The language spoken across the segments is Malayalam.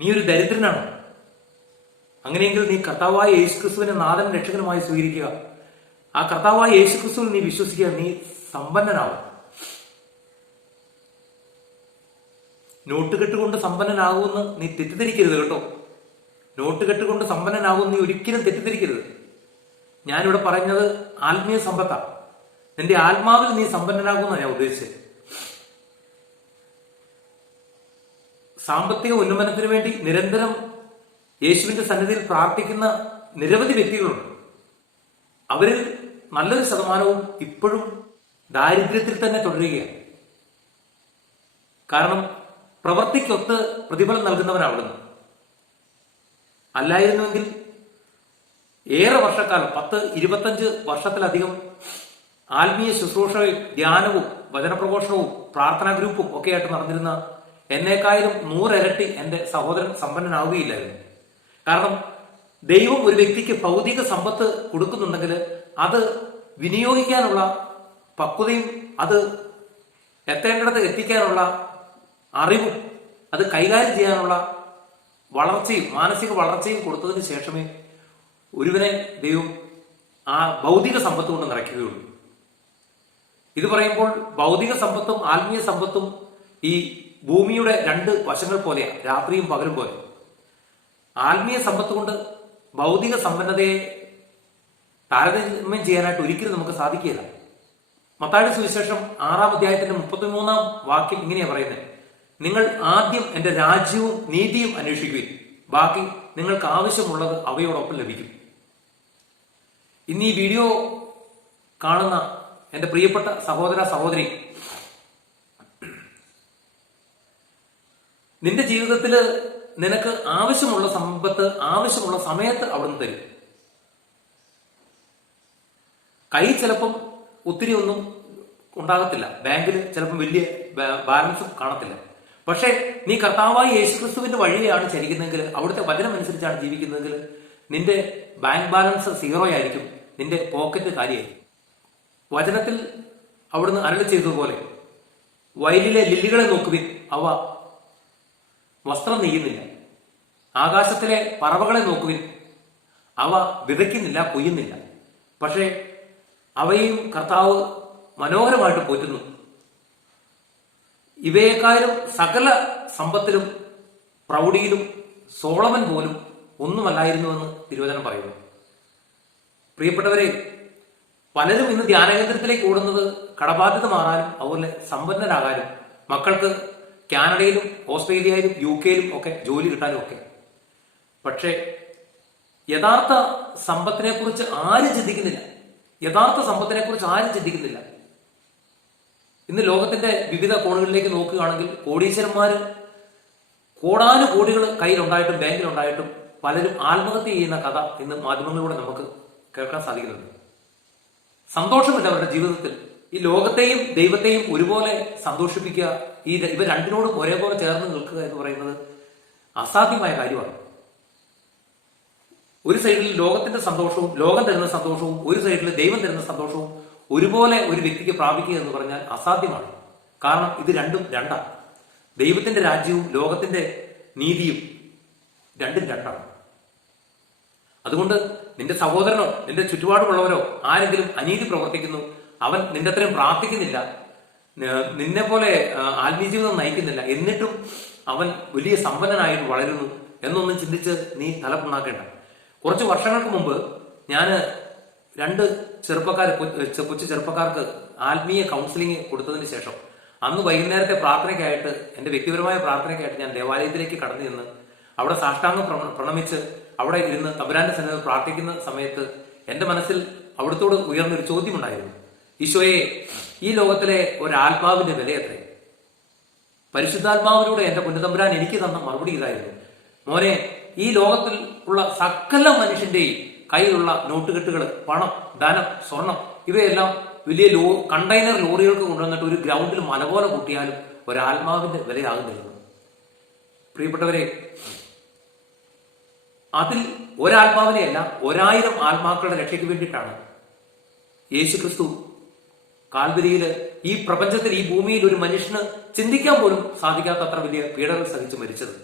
നീ ഒരു ദരിദ്രനാണോ? അങ്ങനെയെങ്കിൽ നീ കർത്താവായ യേശുക്രിസ്തുവിനെ നാഥൻ രക്ഷകനുമായി സ്വീകരിക്കുക. ആ കർത്താവായ യേശുക്രിസ്തുവിൽ നീ വിശ്വസിക്കുക, നീ സമ്പന്നനാവും. നോട്ടുകെട്ടുകൊണ്ട് സമ്പന്നനാകുമെന്ന് നീ തെറ്റിദ്ധരിക്കരുത് കേട്ടോ. നോട്ടുകെട്ടുകൊണ്ട് സമ്പന്നനാകുമെന്ന് നീ ഒരിക്കലും തെറ്റിദ്ധരിക്കരുത്. ഞാനിവിടെ പറഞ്ഞത് ആത്മീയ സമ്പത്താണ്. നിന്റെ ആത്മാവിൽ നീ സമ്പന്നനാകുമെന്നാണ് ഞാൻ ഉദ്ദേശിച്ചത്. സാമ്പത്തിക ഉന്നമനത്തിന് വേണ്ടി നിരന്തരം യേശുവിന്റെ സന്നിധിയിൽ പ്രാർത്ഥിക്കുന്ന നിരവധി വ്യക്തികളുണ്ട്. അവരിൽ നല്ലൊരു ശതമാനവും ഇപ്പോഴും ദാരിദ്ര്യത്തിൽ തന്നെ തുടരുകയാണ്. കാരണം പ്രവൃത്തിക്കൊത്ത് പ്രതിഫലം നൽകുന്നവനാവിടുന്നു. അല്ലായിരുന്നുവെങ്കിൽ ഏറെ വർഷക്കാലം 10-25 വർഷത്തിലധികം ആത്മീയ ശുശ്രൂഷയും ധ്യാനവും വചനപ്രഘോഷണവും പ്രാർത്ഥനാ ഗ്രൂപ്പും ഒക്കെ ആയിട്ട് നടന്നിരുന്ന എന്നേക്കാളും 100 ഇരട്ടി എന്റെ സഹോദരൻ സമ്പന്നനാവുകയില്ലായിരുന്നു. കാരണം ദൈവം ഒരു വ്യക്തിക്ക് ഭൗതിക സമ്പത്ത് കൊടുക്കുന്നുണ്ടെങ്കിൽ അത് വിനിയോഗിക്കാനുള്ള പക്വതയും അത് എത്തേണ്ടിടത്ത് എത്തിക്കാനുള്ള അറിവും അത് കൈകാര്യം ചെയ്യാനുള്ള വളർച്ചയും മാനസിക വളർച്ചയും കൊടുത്തതിന് ശേഷമേ ഒരുവനെ ദൈവം ആ ഭൗതിക സമ്പത്ത് കൊണ്ട് നിറയ്ക്കുകയുള്ളൂ. ഇത് പറയുമ്പോൾ ഭൗതിക സമ്പത്തും ആത്മീയ സമ്പത്തും ഈ ഭൂമിയുടെ 2 വശങ്ങൾ പോലെയാണ്, രാത്രിയും പകലും പോലെ. ആത്മീയ സമ്പത്ത് കൊണ്ട് ഭൗതിക സമ്പന്നതയെ താരതമ്യം ചെയ്യാനായിട്ട് ഒരിക്കലും നമുക്ക് സാധിക്കില്ല. മത്തായിയുടെ സുവിശേഷം 6-ാം അധ്യായത്തിന്റെ 33-ാം വാക്യം ഇങ്ങനെയാ പറയുന്നത്: നിങ്ങൾ ആദ്യം എന്റെ രാജ്യവും നീതിയും അന്വേഷിക്കുകയും ബാക്കി നിങ്ങൾക്ക് ആവശ്യമുള്ളത് അവയോടൊപ്പം ലഭിക്കും. ഇന്ന് ഈ വീഡിയോ കാണുന്ന എന്റെ പ്രിയപ്പെട്ട സഹോദര സഹോദരി, നിന്റെ ജീവിതത്തിൽ നിനക്ക് ആവശ്യമുള്ള സമ്പത്ത് ആവശ്യമുള്ള സമയത്ത് അവിടുന്ന് തരും. കൈ ചിലപ്പം ഒത്തിരി ഒന്നും ഉണ്ടാകത്തില്ല, ബാങ്കിൽ ചിലപ്പം വലിയ ബാലൻസും കാണത്തില്ല. പക്ഷെ നീ കർത്താവായ യേശുക്രിസ്തുവിന്റെ വഴിയാണ് ചരിക്കുന്നതെങ്കിൽ, അവിടുത്തെ വചനം അനുസരിച്ചാണ് ജീവിക്കുന്നതെങ്കിൽ നിന്റെ ബാങ്ക് ബാലൻസ് 0 ആയിരിക്കും, നിന്റെ പോക്കറ്റ് കാലിയായിരിക്കും. വചനത്തിൽ അവിടുന്ന് അരുളി ചെയ്തതുപോലെ വയലിലെ ലില്ലികളെ നോക്കുവിൻ, അവ വസ്ത്രം നെയ്യുന്നില്ല. ആകാശത്തിലെ പറവകളെ നോക്കുവിൻ, അവ വിതയ്ക്കുന്നില്ല, കൊയ്യുന്നില്ല. പക്ഷേ അവയും കർത്താവ് മനോഹരമായിട്ട് പോറ്റുന്നു. ഇവയെക്കാളും സകല സമ്പത്തിലും പ്രൗഢിയിലും സോളമൻ പോലും ഒന്നുമല്ലായിരുന്നുവെന്ന് തിരുവചനം പറയുന്നു. പ്രിയപ്പെട്ടവരെ, പലരും ഇന്ന് ധ്യാനകേന്ദ്രത്തിലേക്ക് ഓടുന്നത് കടബാധ്യത മാറാനും അതുപോലെ സമ്പന്നരാകാനും മക്കൾക്ക് കാനഡയിലും ഓസ്ട്രേലിയയിലും UK-യിലും ഒക്കെ ജോലി കിട്ടാനും ഒക്കെ. പക്ഷേ യഥാർത്ഥ സമ്പത്തിനെ കുറിച്ച് ആരും ചിന്തിക്കുന്നില്ല. ഇന്ന് ലോകത്തിന്റെ വിവിധ കോണുകളിലേക്ക് നോക്കുകയാണെങ്കിൽ കോടീശ്വരന്മാര് കോടാനുകോടികൾ കയ്യിലുണ്ടായിട്ടും ബാങ്കിലുണ്ടായിട്ടും പലരും ആത്മഹത്യ ചെയ്യുന്ന കഥ ഇന്ന് മാധ്യമങ്ങളിലൂടെ നമുക്ക് കേൾക്കാൻ സാധിക്കുന്നുണ്ട്. സന്തോഷമില്ല അവരുടെ ജീവിതത്തിൽ. ഈ ലോകത്തെയും ദൈവത്തെയും ഒരുപോലെ സന്തോഷിപ്പിക്കുക, ഇവ രണ്ടിനോടും ഒരേപോലെ ചേർന്ന് നിൽക്കുക എന്ന് പറയുന്നത് അസാധ്യമായ കാര്യമാണ്. ഒരു സൈഡിൽ ലോകത്തിന്റെ സന്തോഷവും ലോകം തരുന്ന സന്തോഷവും ഒരു സൈഡിൽ ദൈവം തരുന്ന സന്തോഷവും ഒരുപോലെ ഒരു വ്യക്തിക്ക് പ്രാപിക്കുക എന്ന് പറഞ്ഞാൽ അസാധ്യമാണ്. കാരണം ഇത് രണ്ടും രണ്ടാണ്. ദൈവത്തിന്റെ രാജ്യവും ലോകത്തിന്റെ നീതിയും രണ്ടും രണ്ടാണ്. അതുകൊണ്ട് നിന്റെ സഹോദരനോ നിന്റെ ചുറ്റുപാടുമുള്ളവരോ ആരെങ്കിലും അനീതി പ്രവർത്തിക്കുന്നു, അവൻ നിന്റെ അത്രയും പ്രാർത്ഥിക്കുന്നില്ല, നിന്നെ പോലെ ആത്മീയ ജീവിതം നയിക്കുന്നില്ല, എന്നിട്ടും അവൻ വലിയ സമ്പന്നനായിട്ട് വളരുന്നു എന്നൊന്നും ചിന്തിച്ച് നീ തലപ്പുണ്ണാക്കേണ്ട. കുറച്ച് വർഷങ്ങൾക്ക് മുമ്പ് ഞാൻ 2 കൊച്ചു ചെറുപ്പക്കാർക്ക് ആത്മീയ കൗൺസിലിംഗ് കൊടുത്തതിന് ശേഷം അന്ന് വൈകുന്നേരത്തെ പ്രാർത്ഥനയ്ക്കായിട്ട്, എന്റെ വ്യക്തിപരമായ പ്രാർത്ഥനയ്ക്കായിട്ട് ഞാൻ ദേവാലയത്തിലേക്ക് കടന്നു ചെന്ന് അവിടെ സാഷ്ടാംഗം പ്രണമിച്ച് അവിടെ ഇരുന്ന് തമ്പുരാന്റെ സന്നിധിയിൽ പ്രാർത്ഥിക്കുന്ന സമയത്ത് എന്റെ മനസ്സിൽ അവിടുത്തോട് ഉയർന്നൊരു ചോദ്യമുണ്ടായിരുന്നു: ഈശോയെ, ഈ ലോകത്തിലെ ഒരാത്മാവിന്റെ വില എത്ര? പരിശുദ്ധാത്മാവിലൂടെ എന്റെ പുണ്യതമ്പുരാൻ എനിക്ക് തന്ന മറുപടി ഇതായിരുന്നു: മോനെ, ഈ ലോകത്തിൽ ഉള്ള സകല മനുഷ്യന്റെയും കയ്യിലുള്ള നോട്ടുകെട്ടുകൾ, പണം, ധനം, സ്വർണം ഇവയെല്ലാം വലിയ കണ്ടെയ്നർ ലോറികൾക്ക് കൊണ്ടുവന്നിട്ട് ഒരു ഗ്രൗണ്ടിൽ മല പോലെ കൂട്ടിയാലും ഒരാത്മാവിന്റെ വിലയാകുന്നില്ല. പ്രിയപ്പെട്ടവരെ, അതിൽ ഒരാത്മാവിനെയല്ല 1000 ആത്മാക്കളുടെ രക്ഷയ്ക്ക് വേണ്ടിയിട്ടാണ് യേശുക്രിസ്തു കാൽവരിയിൽ ഈ പ്രപഞ്ചത്തിൽ ഈ ഭൂമിയിൽ ഒരു മനുഷ്യന് ചിന്തിക്കാൻ പോലും സാധിക്കാത്ത അത്ര വലിയ പീഡകൾ സഹിച്ച് മരിച്ചത്.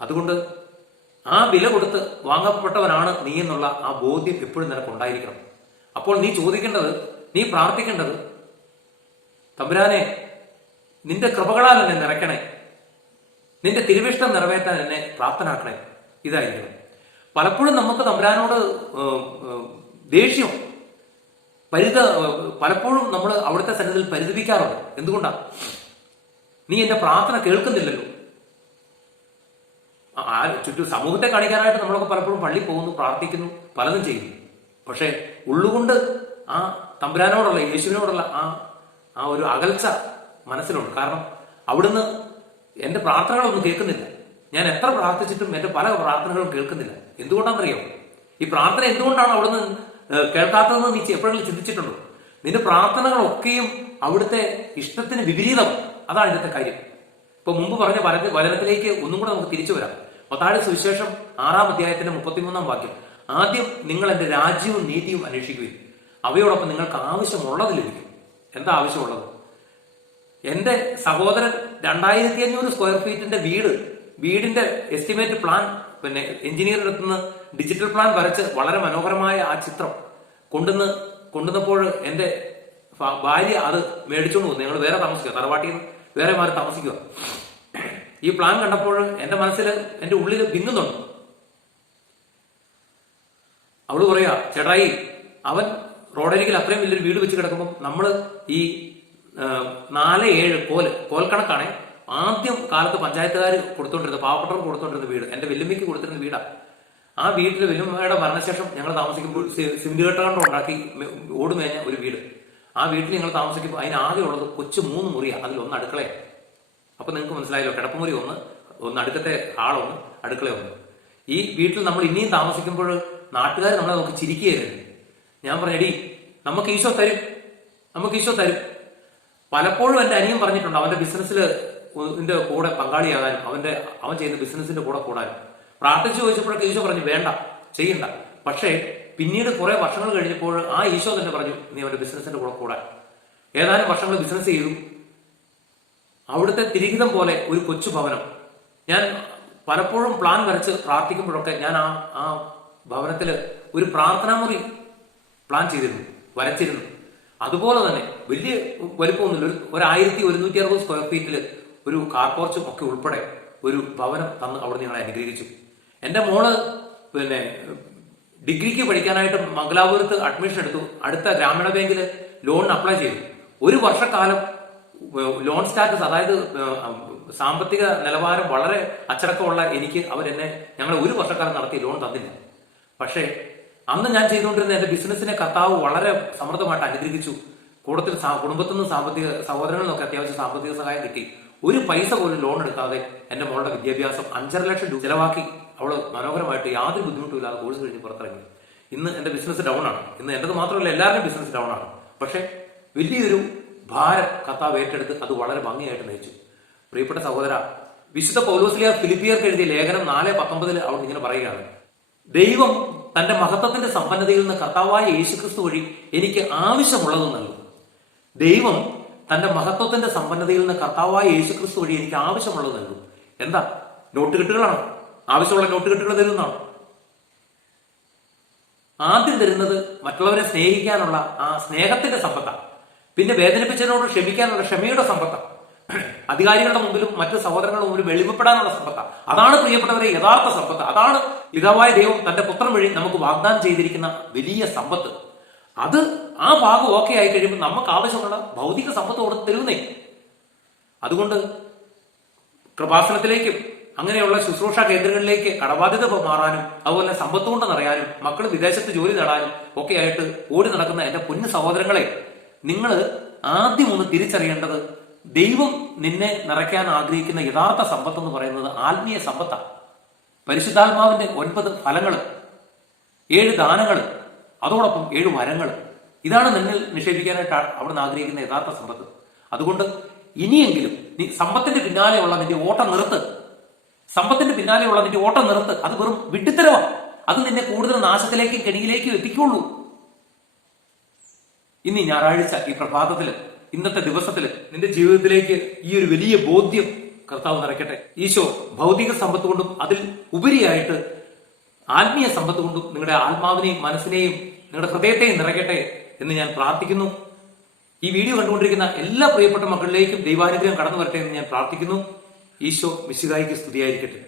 അതുകൊണ്ട് ആ വില കൊടുത്ത് വാങ്ങപ്പെട്ടവനാണ് നീ എന്നുള്ള ആ ബോധ്യം എപ്പോഴും നിനക്ക് ഉണ്ടായിരിക്കണം. അപ്പോൾ നീ ചോദിക്കേണ്ടത്, നീ പ്രാർത്ഥിക്കേണ്ടത്, തമ്പുരാനെ നിന്റെ കൃപകളാൽ എന്നെ നിറയ്ക്കണേ, നിന്റെ തിരുവിഷ്ടം നിറവേറ്റാൻ എന്നെ പ്രാപ്തനാക്കണേ, ഇതായിരിക്കണം. പലപ്പോഴും നമുക്ക് തമ്പുരാനോട് ദേഷ്യം പലപ്പോഴും നമ്മൾ അവിടുത്തെ സന്നിധിയിൽ പരിതപിക്കാറുണ്ട്. എന്തുകൊണ്ടാണ്? നീ എന്റെ പ്രാർത്ഥന കേൾക്കുന്നില്ലല്ലോ. ചുറ്റും സമൂഹത്തെ കാണിക്കാനായിട്ട് നമ്മളൊക്കെ പലപ്പോഴും പള്ളി പോകുന്നു, പ്രാർത്ഥിക്കുന്നു, പലതും ചെയ്യുന്നു. പക്ഷെ ഉള്ളുകൊണ്ട് ആ തമ്പുരാനോടുള്ള, യേശുവിനോടുള്ള ആ ഒരു അകൽച്ച മനസ്സിലുണ്ട്. കാരണം അവിടുന്ന് എന്റെ പ്രാർത്ഥനകളൊന്നും കേൾക്കുന്നില്ല. ഞാൻ എത്ര പ്രാർത്ഥിച്ചിട്ടും എന്റെ പല പ്രാർത്ഥനകളും കേൾക്കുന്നില്ല. എന്തുകൊണ്ടാണെന്നറിയാമോ? ഈ പ്രാർത്ഥന എന്തുകൊണ്ടാണ് അവിടുന്ന് കേൾക്കാത്തതെന്ന് നീ എപ്പോഴെങ്കിലും ചിന്തിച്ചിട്ടുണ്ടോ? നിന്റെ പ്രാർത്ഥനകളൊക്കെയും അവിടുത്തെ ഇഷ്ടത്തിന് വിപരീതം. അതാണ് ഇതിന്റെ കാര്യം. ഇപ്പൊ മുമ്പ് പറഞ്ഞ വചനത്തിലേക്ക് ഒന്നും കൂടെ നമുക്ക് തിരിച്ചു വരാം. മത്തായിയുടെ സുവിശേഷം 6-ാം അധ്യായത്തിന്റെ 33-ാം വാക്യം, ആദ്യം നിങ്ങൾ എന്റെ രാജ്യവും നീതിയും അന്വേഷിക്കുകയും അവയോടൊപ്പം നിങ്ങൾക്ക് ആവശ്യമുള്ളത് ലഭിക്കും. എന്താ ആവശ്യമുള്ളത്? എന്റെ സഹോദരൻ 2500 സ്ക്വയർ ഫീറ്റിന്റെ വീടിന്റെ എസ്റ്റിമേറ്റ് പ്ലാൻ, പിന്നെ എഞ്ചിനീയറുടെ അടുത്ത് നിന്ന് ഡിജിറ്റൽ പ്ലാൻ വരച്ച് വളരെ മനോഹരമായ ആ ചിത്രം കൊണ്ടുവന്നപ്പോൾ എന്റെ ഭാര്യ അത് മേടിച്ചോണ്ട് പോകുന്നു. ഞങ്ങൾ വേറെ താമസിക്കുക, തറവാട്ടിൽ നിന്ന് വേറെ മാറി താമസിക്കുക. ഈ പ്ലാൻ കണ്ടപ്പോൾ എന്റെ മനസ്സിൽ, എന്റെ ഉള്ളിൽ വിങ്ങുന്നുണ്ട്. അവള് പറയാ, ചേട്ടായി, അവൻ റോഡരികിൽ അത്രയും വലിയൊരു വീട് വെച്ച് കിടക്കുമ്പോൾ നമ്മള് ഈ 4-7 കോൽക്കണക്കാണ് ആദ്യം കാലത്ത് പഞ്ചായത്തുകാർ കൊടുത്തോണ്ടിരുന്നത്, പാവപ്പെട്ടവർക്ക് കൊടുത്തോണ്ടിരുന്ന വീട്, എന്റെ വെല്ലുമ്മയ്ക്ക് കൊടുത്തിരുന്ന വീടാ. ആ വീട്ടിൽ വെല്ലുമ്മയുടെ മരണശേഷം ഞങ്ങൾ താമസിക്കുമ്പോൾ സിമെന്റ് കട്ട കൊണ്ട് ഉണ്ടാക്കി ഓടുമേഞ്ഞ ഒരു വീട്. ആ വീട്ടിൽ ഞങ്ങൾ താമസിക്കുമ്പോൾ അതിനാകെ ഉള്ളത് കൊച്ചു 3 മുറിയാണ്. അതിലൊന്ന് അടുക്കളയാണ്. അപ്പൊ നിങ്ങൾക്ക് മനസ്സിലായല്ലോ, കിടപ്പുമുറി ഒന്ന് അടുക്കത്തെ ഹാളൊന്ന്, അടുക്കള ഒന്ന്. ഈ വീട്ടിൽ നമ്മൾ ഇനിയും താമസിക്കുമ്പോൾ നാട്ടുകാർ നമ്മളെ നോക്കി ചിരിക്കുകയായിരുന്നു. ഞാൻ പറഞ്ഞെടി, നമുക്ക് ഈശോ തരും. പലപ്പോഴും എന്റെ അനിയൻ പറഞ്ഞിട്ടുണ്ട്, അവന്റെ ബിസിനസ്സിൽ കൂടെ പങ്കാളിയാകാനും അവൻ ചെയ്യുന്ന ബിസിനസിന്റെ കൂടെ കൂടാനും. പ്രാർത്ഥിച്ചു ചോദിച്ചപ്പോഴൊക്കെ ഈശോ പറഞ്ഞു വേണ്ട, ചെയ്യണ്ട. പക്ഷേ പിന്നീട് കുറെ വർഷങ്ങൾ കഴിഞ്ഞപ്പോൾ ആ ഈശോ തന്നെ പറഞ്ഞു നീ അവന്റെ ബിസിനസിന്റെ കൂടെ കൂടാൻ. ഏതാനും വർഷങ്ങൾ ബിസിനസ് ചെയ്തു. അവിടുത്തെ തിരിഹിതം പോലെ ഒരു കൊച്ചു ഭവനം. ഞാൻ പലപ്പോഴും പ്ലാൻ വരച്ച് പ്രാർത്ഥിക്കുമ്പോഴൊക്കെ ഞാൻ ആ ഭവനത്തില് ഒരു പ്രാർത്ഥനാമുറി പ്ലാൻ ചെയ്തിരുന്നു, വരച്ചിരുന്നു. അതുപോലെ തന്നെ വലിയ വലുപ്പമൊന്നുമില്ല, ഒരു 1160 സ്ക്വയർ ഫീറ്റില് ഒരു കാർ പോർച്ചും ഒക്കെ ഉൾപ്പെടെ ഒരു ഭവനം തന്ന് അവിടെ ഞങ്ങളെ അനുഗ്രഹിച്ചു. എന്റെ മോള് പിന്നെ ഡിഗ്രിക്ക് പഠിക്കാനായിട്ട് മംഗലാപുരത്ത് അഡ്മിഷൻ എടുത്തു. അടുത്ത ഗ്രാമീണ ബാങ്കിൽ ലോണിന് അപ്ലൈ ചെയ്തു. 1 വർഷക്കാലം ലോൺ സ്റ്റാറ്റസ്, അതായത് സാമ്പത്തിക നിലവാരം വളരെ അച്ചടക്കമുള്ള എനിക്ക് ഞങ്ങളെ 1 വർഷക്കാലം നടത്തി ലോൺ തന്നില്ല. പക്ഷേ അന്ന് ഞാൻ ചെയ്തുകൊണ്ടിരുന്ന എന്റെ ബിസിനസിനെ കർത്താവ് വളരെ സമൃദ്ധമായിട്ട് അനുഗ്രഹിച്ചു. കൂട്ടത്തിൽ കുടുംബത്തിൽ നിന്നും സഹോദരങ്ങളിൽ നിന്നൊക്കെ അത്യാവശ്യം സാമ്പത്തിക സഹായം കിട്ടി. 1 പൈസ പോലും ലോൺ എടുക്കാതെ എന്റെ മോളുടെ വിദ്യാഭ്യാസം 5.5 ലക്ഷം രൂപ ചെലവാക്കി അവള് മനോഹരമായിട്ട് യാതൊരു ബുദ്ധിമുട്ടും ഇല്ലാതെ കോഴ്സ് കഴിഞ്ഞ് പുറത്തിറങ്ങി. ഇന്ന് എന്റെ ബിസിനസ് ഡൗൺ ആണ്. ഇന്ന് എന്റേത് മാത്രമല്ല, എല്ലാവരുടെയും ബിസിനസ് ഡൗൺ ആണ്. പക്ഷെ വലിയൊരു ഭാരം കർത്താവ് ഏറ്റെടുത്ത് അത് വളരെ ഭംഗിയായിട്ട് നയിച്ചു. പ്രിയപ്പെട്ട സഹോദര, വിശുദ്ധ പൗലോസ്ലീഹ ഫിലിപ്പിയർക്ക് എഴുതിയ ലേഖനം 4:19 അവിടെ ഇങ്ങനെ പറയുകയാണ്, ദൈവം തന്റെ മഹത്വത്തിന്റെ സമ്പന്നതയിൽ നിന്ന് കർത്താവായ യേശുക്രിസ്തു വഴി എനിക്ക് ആവശ്യമുള്ളത് നൽകും. ദൈവം തന്റെ മഹത്വത്തിന്റെ സമ്പന്നതയിൽ നിന്ന് കർത്താവായ യേശുക്രിസ്തു വഴി എനിക്ക് ആവശ്യമുള്ളത് നൽകും. എന്താ? നോട്ടുകെട്ടുകളാണ്. ആവശ്യമുള്ള നോട്ടുകെട്ടുകൾ തരുന്നതാണ്. ആദ്യം തരുന്നത് മറ്റുള്ളവരെ സ്നേഹിക്കാനുള്ള ആ സ്നേഹത്തിന്റെ സമ്പത്താണ്. പിന്നെ വേദനിപ്പിച്ചതിനോട് ക്ഷമിക്കാനുള്ള ക്ഷമയുടെ സമ്പത്താണ്. അധികാരികളുടെ മുമ്പിലും മറ്റു സഹോദരങ്ങളുടെ മുമ്പിലും വെളിമപ്പെടാനുള്ള സമ്പത്താണ്. അതാണ് പ്രിയപ്പെട്ടവരെ യഥാർത്ഥ സമ്പത്ത്. അതാണ് പിതാവായ ദൈവം തന്റെ പുത്രൻ വഴി നമുക്ക് വാഗ്ദാനം ചെയ്തിരിക്കുന്ന വലിയ സമ്പത്ത്. അത് ആ ഭാഗം ഓക്കെ ആയി കഴിയുമ്പോൾ നമുക്ക് ആവശ്യമുള്ള ഭൗതിക സമ്പത്ത് കൊടുത്ത് തരുന്നേ. അതുകൊണ്ട് കൃപാസനത്തിലേക്കും അങ്ങനെയുള്ള ശുശ്രൂഷ കേന്ദ്രങ്ങളിലേക്ക് കടബാധ്യത മാറാനും അതുപോലെ സമ്പത്ത് കൊണ്ട് നിറയാനും മക്കൾ വിദേശത്ത് ജോലി നേടാനും ഒക്കെ ആയിട്ട് ഓടി നടക്കുന്ന എന്റെ പൊന്നു സഹോദരങ്ങളെ, നിങ്ങൾ ആദ്യം ഒന്ന് തിരിച്ചറിയേണ്ടത്, ദൈവം നിന്നെ നിറയ്ക്കാൻ ആഗ്രഹിക്കുന്ന യഥാർത്ഥ സമ്പത്ത് എന്ന് പറയുന്നത് ആത്മീയ സമ്പത്താണ്. പരിശുദ്ധാത്മാവിന്റെ 9 ഫലങ്ങൾ, 7 ദാനങ്ങൾ, അതോടൊപ്പം 7 വരങ്ങൾ. ഇതാണ് നിന്നിൽ നിക്ഷേപിക്കാനായിട്ട് അവിടുന്ന് ആഗ്രഹിക്കുന്ന യഥാർത്ഥ സമ്പത്ത്. അതുകൊണ്ട് ഇനിയെങ്കിലും നീ സമ്പത്തിന്റെ പിന്നാലെയുള്ള നിന്റെ ഓട്ടം നിർത്ത്. അത് വെറും വിഡ്ഢിത്തരമാണ്. അത് നിന്നെ കൂടുതൽ നാശത്തിലേക്കും കെണിയിലേക്കും എത്തിക്കുള്ളൂ. ഇനി ഞായറാഴ്ച ഈ പ്രഭാതത്തില്, ഇന്നത്തെ ദിവസത്തില് നിന്റെ ജീവിതത്തിലേക്ക് ഈ ഒരു വലിയ ബോധ്യം കർത്താവ് നിറയ്ക്കട്ടെ. ഈശോ ഭൗതിക സമ്പത്ത് കൊണ്ടും അതിൽ ഉപരിയായിട്ട് ആത്മീയ സമ്പത്ത് കൊണ്ടും നിങ്ങളുടെ ആത്മാവിനെയും മനസ്സിനെയും നിങ്ങളുടെ ഹൃദയത്തെയും നിറയ്ക്കട്ടെ എന്ന് ഞാൻ പ്രാർത്ഥിക്കുന്നു. ഈ വീഡിയോ കണ്ടുകൊണ്ടിരിക്കുന്ന എല്ലാ പ്രിയപ്പെട്ട മക്കളിലേക്കും ദൈവാനുഗ്രഹം കടന്നു വരട്ടെ എന്ന് ഞാൻ പ്രാർത്ഥിക്കുന്നു. ഈശോ മിശിഹായിക്ക് സ്തുതിയായിരിക്കട്ടെ.